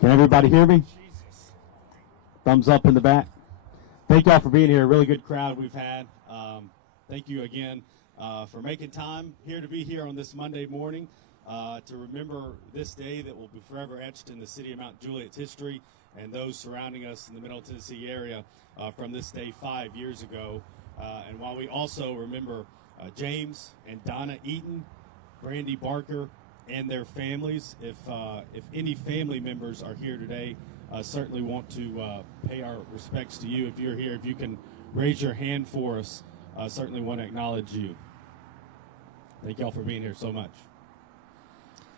Can everybody hear me? Thumbs up in the back. Thank y'all for being here. Really good crowd we've had. Thank you again for making time here to be here on this Monday morning to remember this day that will be forever etched in the city of Mount Juliet's history and those surrounding us in the Middle Tennessee area from this day 5 years ago. And while we also remember James and Donna Eaton, Brandy Barker, and their families, if any family members are here today, certainly want to pay our respects to you. If you're here, if you can raise your hand for us, certainly want to acknowledge you. Thank y'all for being here so much.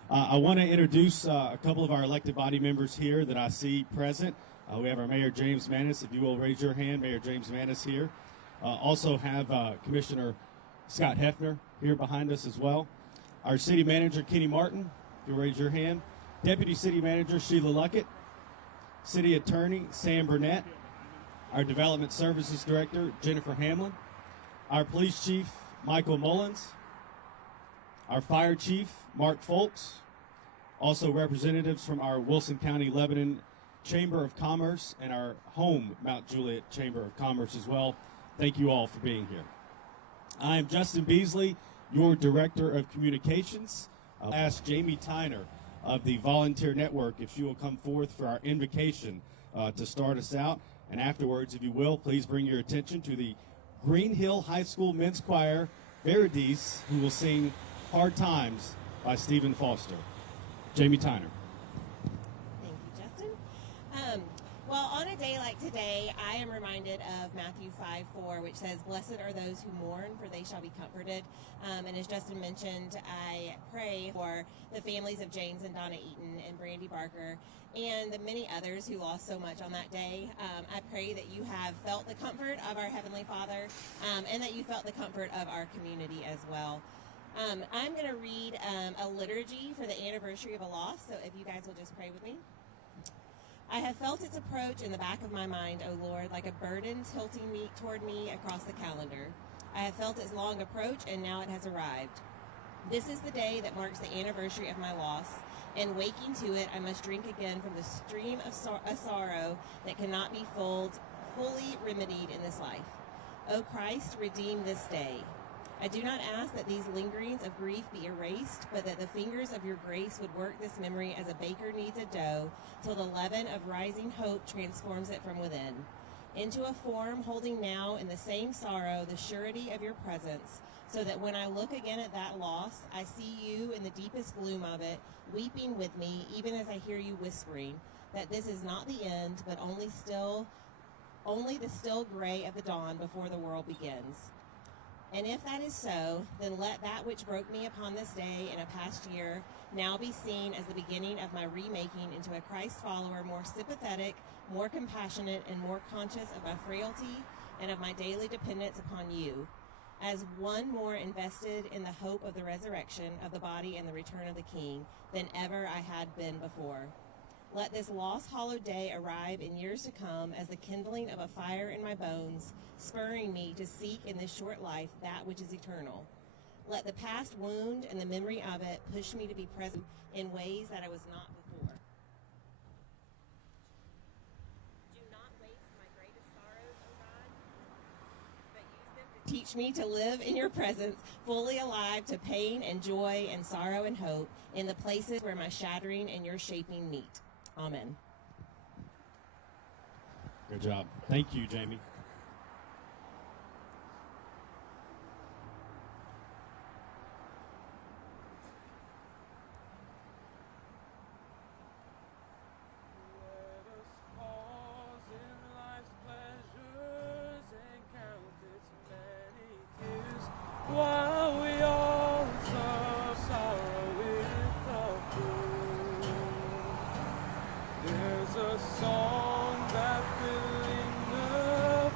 I want to introduce a couple of our elected body members here that I see present. We have our Mayor James Manis. If you will raise your hand, Mayor James Manis here. Also have Commissioner Scott Hefner here behind us as well. Our City Manager Kenny Martin, if you'll raise your hand. Deputy City Manager Sheila Luckett. City Attorney Sam Burnett. Our Development Services Director Jennifer Hamlin. Our Police Chief Michael Mullins. Our Fire Chief Mark Folks. Also representatives from our Wilson County Lebanon Chamber of Commerce and our home Mount Juliet Chamber of Commerce as well. Thank you all for being here. I am Justin Beasley, your Director of Communications. I'll ask Jamie Tyner of the Volunteer Network if she will come forth for our invocation to start us out. And afterwards, if you will, please bring your attention to the Green Hill High School Men's Choir, Verades, who will sing Hard Times by Stephen Foster. Jamie Tyner. Thank you, Justin. Well, on a day like today, I am reminded of Matthew 5:4, which says, "Blessed are those who mourn, for they shall be comforted." And as Justin mentioned, I pray for the families of James and Donna Eaton and Brandy Barker and the many others who lost so much on that day. I pray that you have felt the comfort of our Heavenly Father and that you felt the comfort of our community as well. I'm going to read a liturgy for the anniversary of a loss, so if you guys will just pray with me. I have felt its approach in the back of my mind, O Lord, like a burden tilting me toward me across the calendar. I have felt its long approach, and now it has arrived. This is the day that marks the anniversary of my loss, and waking to it, I must drink again from the stream of sorrow that cannot be fully remedied in this life. O Christ, redeem this day. I do not ask that these lingerings of grief be erased, but that the fingers of your grace would work this memory as a baker kneads a dough, till the leaven of rising hope transforms it from within, into a form holding now in the same sorrow the surety of your presence, so that when I look again at that loss, I see you in the deepest gloom of it, weeping with me, even as I hear you whispering, that this is not the end, but only the still gray of the dawn before the world begins. And if that is so, then let that which broke me upon this day in a past year now be seen as the beginning of my remaking into a Christ follower more sympathetic, more compassionate, and more conscious of my frailty and of my daily dependence upon you, as one more invested in the hope of the resurrection of the body and the return of the King than ever I had been before. Let this lost, hollowed day arrive in years to come as the kindling of a fire in my bones, spurring me to seek in this short life that which is eternal. Let the past wound and the memory of it push me to be present in ways that I was not before. Do not waste my greatest sorrows, O God, but use them to teach me to live in your presence, fully alive to pain and joy and sorrow and hope in the places where my shattering and your shaping meet. Amen. Good job. Thank you, Jamie. Song that will linger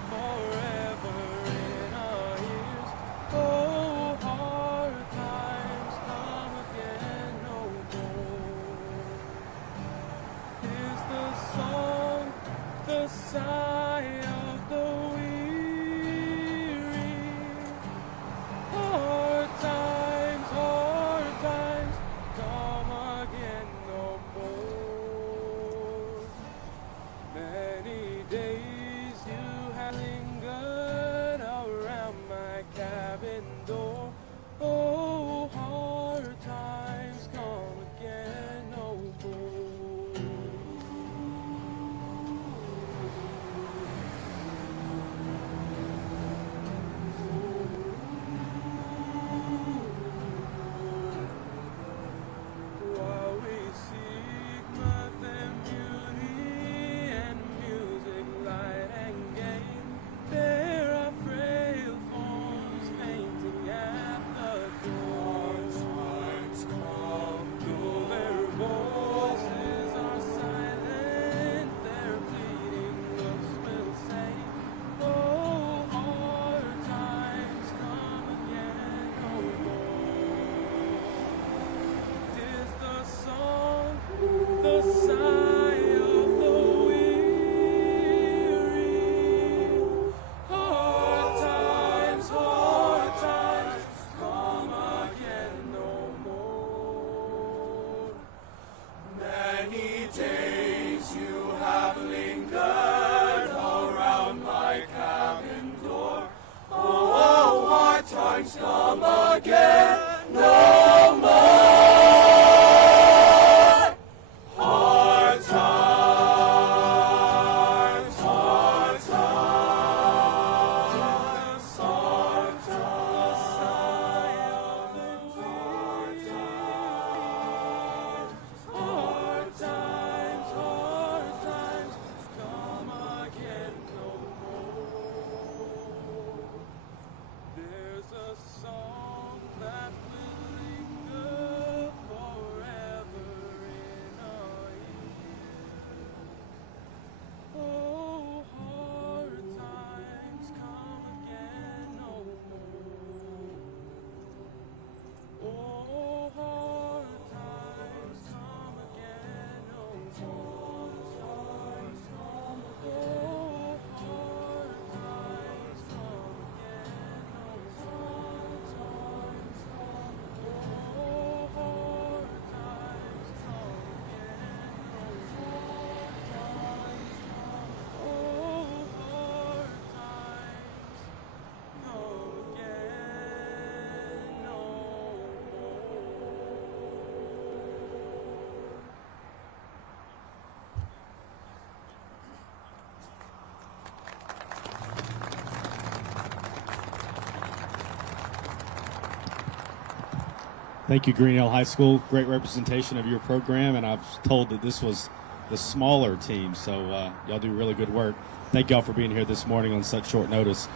Thank you, Green Hill High School. Great representation of your program, and I was told that this was the smaller team, so y'all do really good work. Thank y'all for being here this morning on such short notice.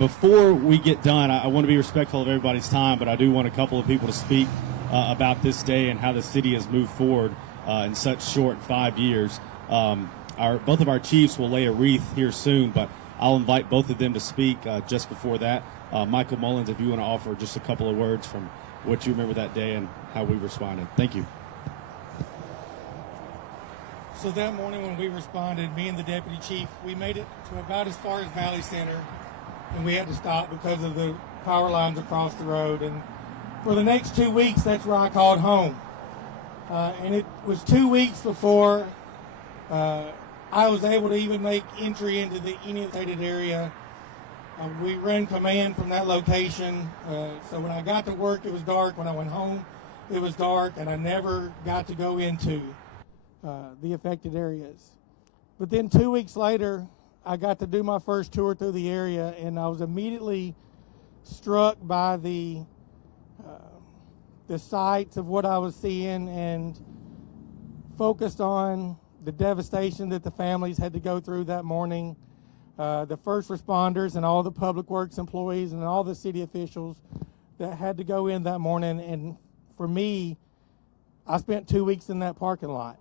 Before we get done, I want to be respectful of everybody's time, but I do want a couple of people to speak about this day and how the city has moved forward in such short 5 years. Both of our chiefs will lay a wreath here soon, but I'll invite both of them to speak just before that. Michael Mullins, if you want to offer just a couple of words from what you remember that day and how we responded. Thank you. So that morning when we responded, me and the deputy chief, we made it to about as far as Valley Center, and we had to stop because of the power lines across the road. And for the next 2 weeks, that's where I called home. And it was 2 weeks before I was able to even make entry into the inundated area. We ran command from that location, so when I got to work, it was dark. When I went home, it was dark, and I never got to go into the affected areas. But then 2 weeks later, I got to do my first tour through the area, and I was immediately struck by the sights of what I was seeing and focused on the devastation that the families had to go through that morning. The first responders and all the public works employees and all the city officials that had to go in that morning. And for me, I spent 2 weeks in that parking lot.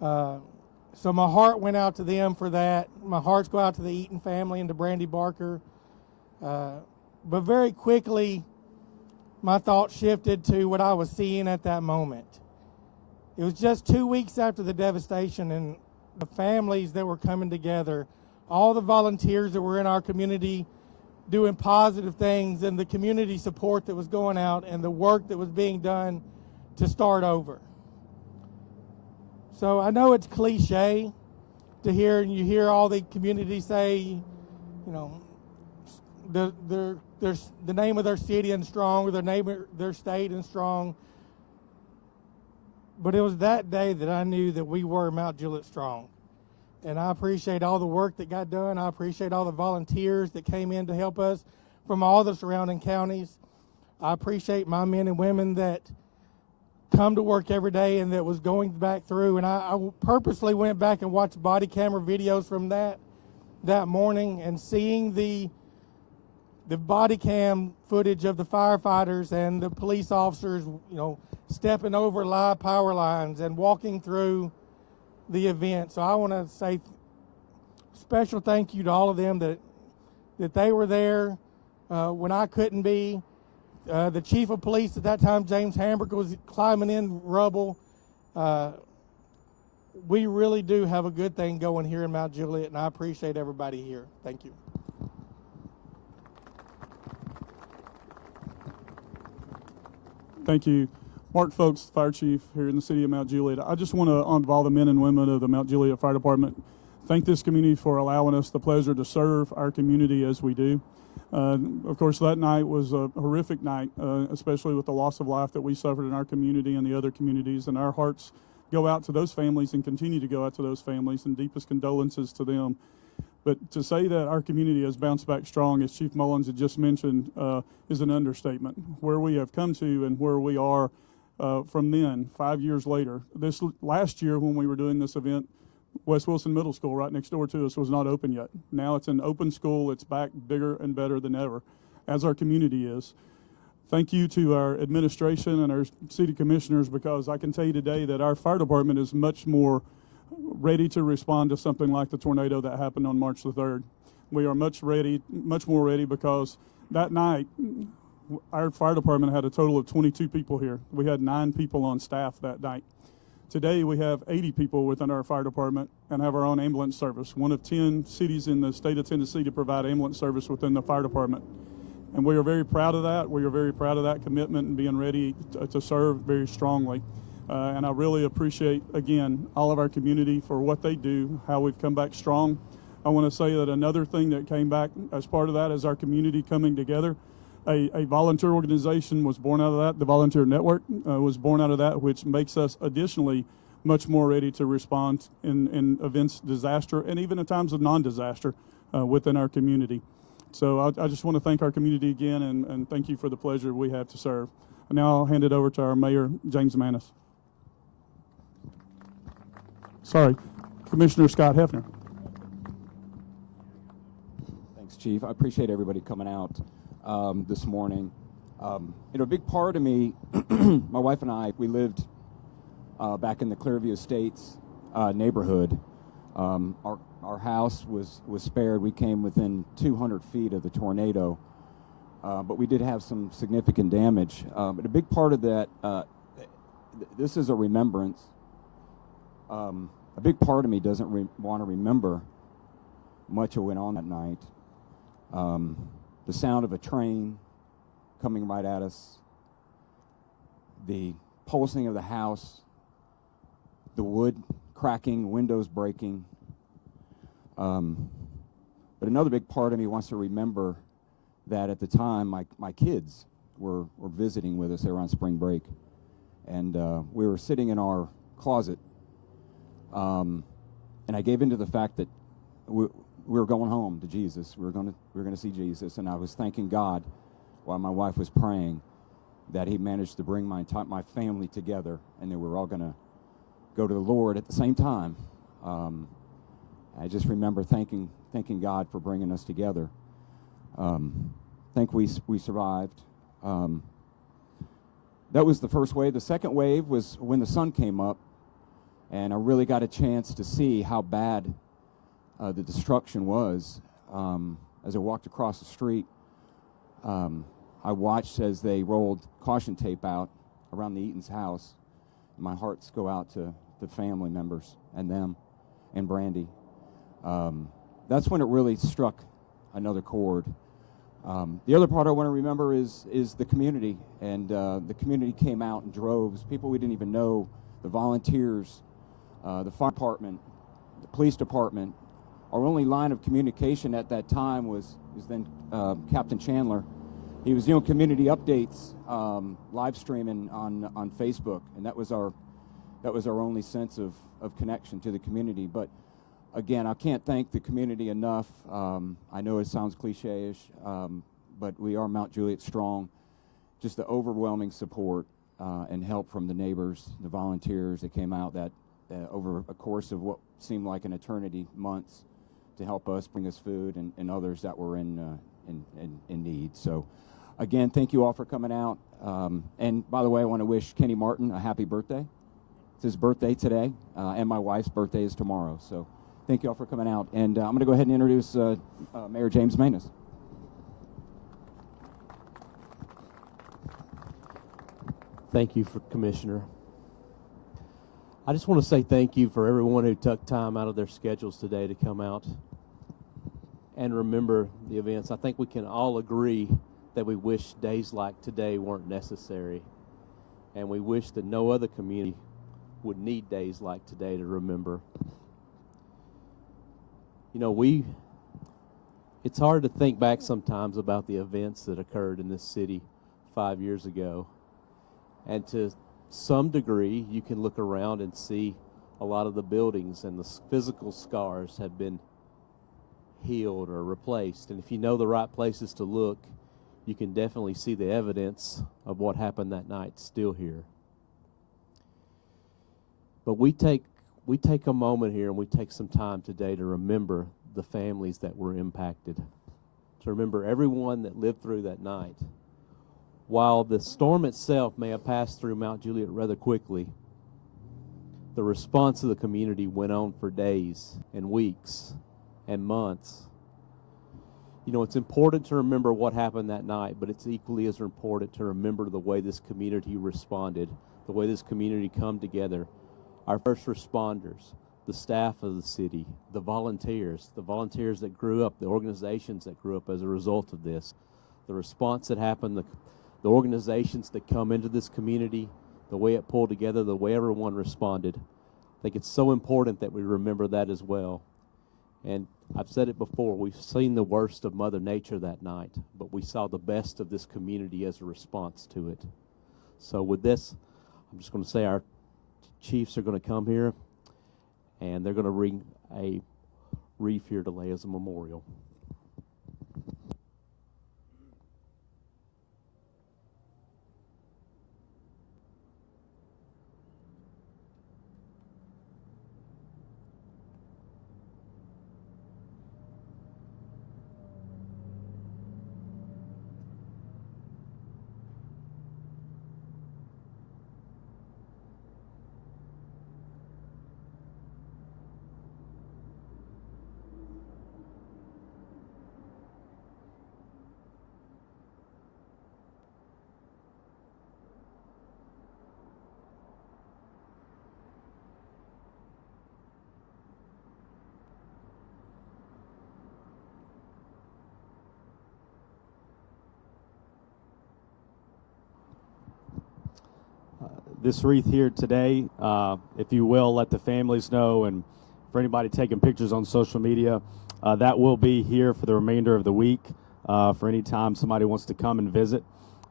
So my heart went out to them for that. My hearts go out to the Eaton family and to Brandy Barker. But very quickly, my thoughts shifted to what I was seeing at that moment. It was just 2 weeks after the devastation, and the families that were coming together, all the volunteers that were in our community doing positive things, and the community support that was going out, and the work that was being done to start over. So I know it's cliche to hear, and you hear all the community say, you know, the name of their city and strong, or the name of their state and strong. But it was that day that I knew that we were Mount Juliet strong. And I appreciate all the work that got done. I appreciate all the volunteers that came in to help us from all the surrounding counties. I appreciate my men and women that come to work every day and that was going back through. And I purposely went back and watched body camera videos from that morning, and seeing the body cam footage of the firefighters and the police officers, you know, stepping over live power lines and walking through the event. So I want to say special thank you to all of them that they were there when I couldn't be. The chief of police at that time, James Hamburger, was climbing in rubble. We really do have a good thing going here in Mount Juliet, and I appreciate everybody here. Thank you. Thank you. Mark Folks, Fire Chief here in the city of Mount Juliet. I just want to, on behalf of all the men and women of the Mount Juliet Fire Department, thank this community for allowing us the pleasure to serve our community as we do. Of course, that night was a horrific night, especially with the loss of life that we suffered in our community and the other communities, and our hearts go out to those families and continue to go out to those families, and deepest condolences to them. But to say that our community has bounced back strong, as Chief Mullins had just mentioned, is an understatement. Where we have come to and where we are from then, 5 years later. This last year when we were doing this event, West Wilson Middle School right next door to us was not open yet. Now it's an open school. It's back bigger and better than ever, as our community is. Thank you to our administration and our city commissioners, because I can tell you today that our fire department is much more ready to respond to something like the tornado that happened on March the 3rd. We are much more ready, because that night our fire department had a total of 22 people here. We had 9 people on staff that night. Today we have 80 people within our fire department and have our own ambulance service, one of 10 cities in the state of Tennessee to provide ambulance service within the fire department. And we are very proud of that. We are very proud of that commitment and being ready to serve very strongly. And I really appreciate, again, all of our community for what they do, how we've come back strong. I want to say that another thing that came back as part of that is our community coming together. A volunteer organization was born out of that. The Volunteer Network was born out of that, which makes us additionally much more ready to respond in events, disaster, and even in times of non-disaster within our community. So I just want to thank our community again, and thank you for the pleasure we have to serve. And now I'll hand it over to our Mayor, James Manis. Sorry, Commissioner Scott Hefner. Thanks, Chief. I appreciate everybody coming out this morning. A big part of me, my wife and I, we lived back in the Clearview Estates neighborhood. Our house was spared. We came within 200 feet of the tornado, but we did have some significant damage. But a big part of that, this is a remembrance. A big part of me doesn't want to remember much of what went on that night. The sound of a train coming right at us, the pulsing of the house, the wood cracking, windows breaking. But another big part of me wants to remember that at the time my kids were visiting with us. They were on spring break, and we were sitting in our closet, and I gave into the fact that we were going home to Jesus. We were going to see Jesus, and I was thanking God while my wife was praying that He managed to bring my family together, and that we were all going to go to the Lord at the same time. I just remember thanking God for bringing us together. Think we survived. That was the first wave. The second wave was when the sun came up, and I really got a chance to see how bad the destruction was. As I walked across the street, I watched as they rolled caution tape out around the Eaton's house. My hearts go out to the family members and them and Brandy. That's when it really struck another chord. The other part I want to remember is the community, and the community came out in droves. People we didn't even know, the volunteers, the fire department, the police department. Our only line of communication at that time was then Captain Chandler. He was doing community updates, live streaming on Facebook, and that was our only sense of connection to the community. But again, I can't thank the community enough. I know it sounds cliche-ish, but we are Mount Juliet strong. Just the overwhelming support and help from the neighbors, the volunteers that came out that over a course of what seemed like an eternity, months, to help us, bring us food, and others that were in need. So again, thank you all for coming out. And by the way, I want to wish Kenny Martin a happy birthday. It's his birthday today, and my wife's birthday is tomorrow. So thank you all for coming out. And I'm going to go ahead and introduce Mayor James Manis. Thank you, Commissioner. I just want to say thank you for everyone who took time out of their schedules today to come out and remember the events. I think we can all agree that we wish days like today weren't necessary, and we wish that no other community would need days like today to remember. You know, it's hard to think back sometimes about the events that occurred in this city 5 years ago. And to some degree, you can look around and see a lot of the buildings and the physical scars have been healed or replaced. And if you know the right places to look, you can definitely see the evidence of what happened that night still here. But we take a moment here and we take some time today to remember the families that were impacted, to remember everyone that lived through that night. While the storm itself may have passed through Mount Juliet rather quickly, the response of the community went on for days and weeks and months. You know, it's important to remember what happened that night, but it's equally as important to remember the way this community responded, the way this community come together. Our first responders, the staff of the city, the volunteers that grew up, the organizations that grew up as a result of this, the response that happened, the organizations that come into this community, the way it pulled together, the way everyone responded. I think it's so important that we remember that as well. And I've said it before, we've seen the worst of Mother Nature that night, but we saw the best of this community as a response to it. So with this, I'm just going to say our chiefs are going to come here, and they're going to bring a wreath here to lay as a memorial. This wreath here today, if you will, let the families know, and for anybody taking pictures on social media, that will be here for the remainder of the week for any time somebody wants to come and visit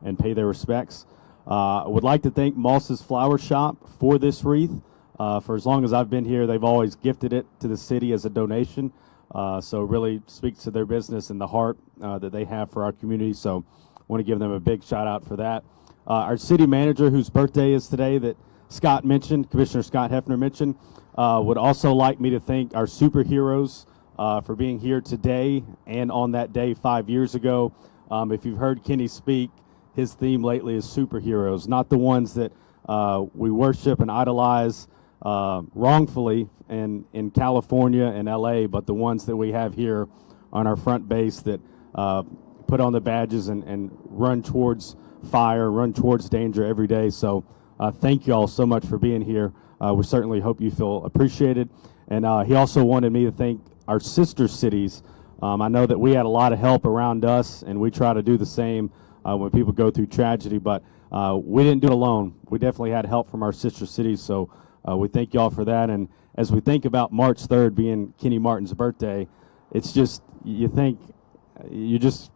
and pay their respects. I would like to thank Moss's Flower Shop for this wreath. For as long as I've been here, they've always gifted it to the city as a donation. So it really speaks to their business and the heart that they have for our community. So I want to give them a big shout out for that. Our city manager, whose birthday is today, that Scott mentioned, Commissioner Scott Hefner mentioned, would also like me to thank our superheroes for being here today and on that day 5 years ago. If you've heard Kenny speak, his theme lately is superheroes, not the ones that we worship and idolize wrongfully in California and LA, but the ones that we have here on our front base that put on the badges and run towards fire, run towards danger every day. So thank you all so much for being here. We certainly hope you feel appreciated. And he also wanted me to thank our sister cities. I know that we had a lot of help around us, and we try to do the same when people go through tragedy, but we didn't do it alone. We definitely had help from our sister cities, so we thank you all for that. And as we think about March 3rd being Kenny Martin's birthday, it's just, you think, you're just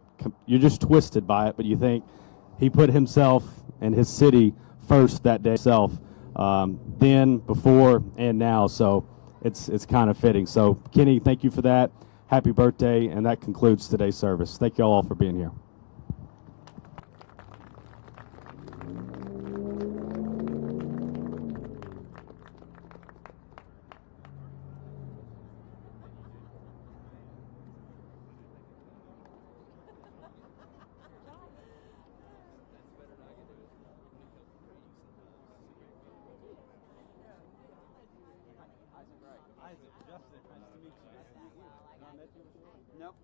twisted by it, but you think, he put himself and his city first that day himself, then, before, and now. So it's kind of fitting. So Kenny, thank you for that. Happy birthday, and that concludes today's service. Thank you all for being here. Nope.